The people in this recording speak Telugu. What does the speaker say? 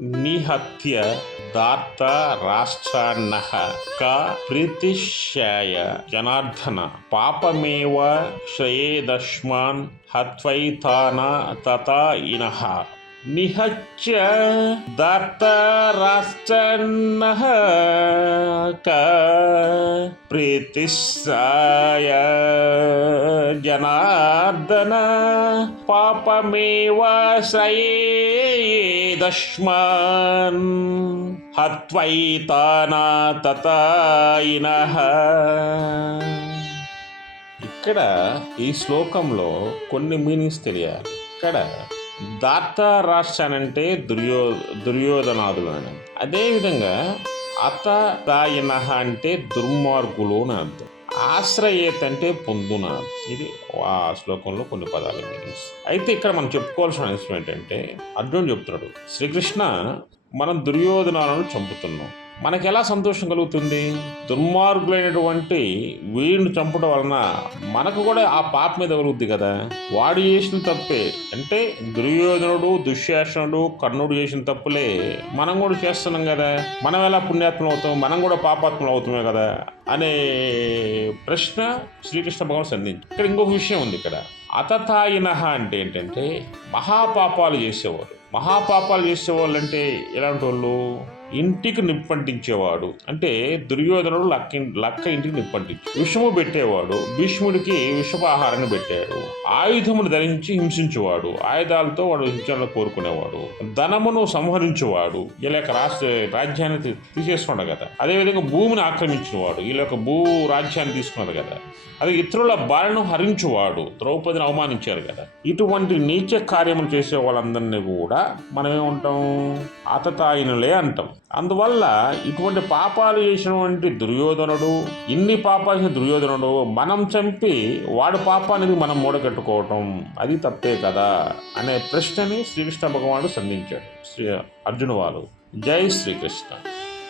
ನಿಹತ್ಯ ದಾರ್ಥ ರಾಷ್ಟ್ರಾನ್ನಃ ಕ ಪ್ರೀತಿಶ್ಯಾಯ ಜನಾರ್ದನ ಪಾಪಮೇವ ಶ್ರಯೇದಸ್ಮಾನ್ ಹತ್ವೈತಾನ ತಥಾ ಇನಃ నిహత్య దార్త రాష్ట్రాన్న క జనార్దన పాపమేవ శ్రయేదస్మాన్ హత్వైతానా తతాయినః ఇక్కడ ఈ శ్లోకంలో కొన్ని మీనింగ్స్ తెలియాలి. ఇక్కడ దార్త రాష్ట్రానంటే దుర్యో దుర్యోధనాదులు అని అదేవిధంగా అత దాయిన అంటే దుర్మార్గులు అని అర్థం. ఆశ్రయేత్ అంటే పొందున. ఇది ఆ శ్లోకంలో కొన్ని పదాలు మీనింగ్స్ అయితే ఇక్కడ మనం చెప్పుకోవాల్సిన అంశం ఏంటంటే అర్జున్ చెప్తున్నాడు శ్రీకృష్ణ మనం దుర్యోధనాలను చంపుతున్నాం. మనకి ఎలా సంతోషం కలుగుతుంది? దుర్మార్గులైనటువంటి వీడిని చంపడం వలన మనకు కూడా ఆ పాప మీద కలుగుద్ది కదా? వాడు చేసిన తప్పే. అంటే దుర్యోధనుడు దుశ్శాసనుడు కర్ణుడు చేసిన తప్పులే మనం కూడా చేస్తున్నాం కదా? మనం ఎలా పుణ్యాత్మలు అవుతాం? మనం కూడా పాపాత్మలు అవుతామే కదా? అనే ప్రశ్న శ్రీకృష్ణ భగవాన్ సంధించి ఇక్కడ ఇంకొక విషయం ఉంది ఇక్కడ. అతతాయిన అంటే ఏంటంటే మహాపాపాలు చేసేవారు. మహాపాపాలు చేసేవాళ్ళు అంటే ఎలాంటి వాళ్ళు? ఇంటికి నిప్పంటించేవాడు. అంటే దుర్యోధనుడు లక్క లక్క ఇంటికి నిప్పంటించు విషము పెట్టేవాడు. భీష్ముడికి విషపు ఆహారాన్ని పెట్టాడు. ఆయుధమును ధరించి హింసించేవాడు. ఆయుధాలతో వాడు హింసలను కోరుకునేవాడు. ధనమును సంహరించేవాడు. ఇలా యొక్క రాష్ట్ర రాజ్యాన్ని తీసేసుకున్నాడు కదా. అదేవిధంగా భూమిని ఆక్రమించినవాడు. వీళ్ళ యొక్క భూ రాజ్యాన్ని తీసుకున్నాడు కదా. అది ఇతరుల బాలను హరించువాడు. ద్రౌపదిని అవమానించారు కదా. ఇటువంటి నీచ కార్యములు చేసే వాళ్ళందరినీ కూడా మనం ఏమంటాం అతతాయినులే అంటాం. అందువల్ల ఇటువంటి పాపాలు చేసినటువంటి దుర్యోధనుడు ఇన్ని పాపాలు చేసిన దుర్యోధనుడు మనం చంపి వాడి పాపానికి మనం మూడగట్టుకోవటం అది తప్పే కదా అనే ప్రశ్నని శ్రీకృష్ణ భగవానుడు సంధించాడు. శ్రీ అర్జునవాలు జై శ్రీకృష్ణ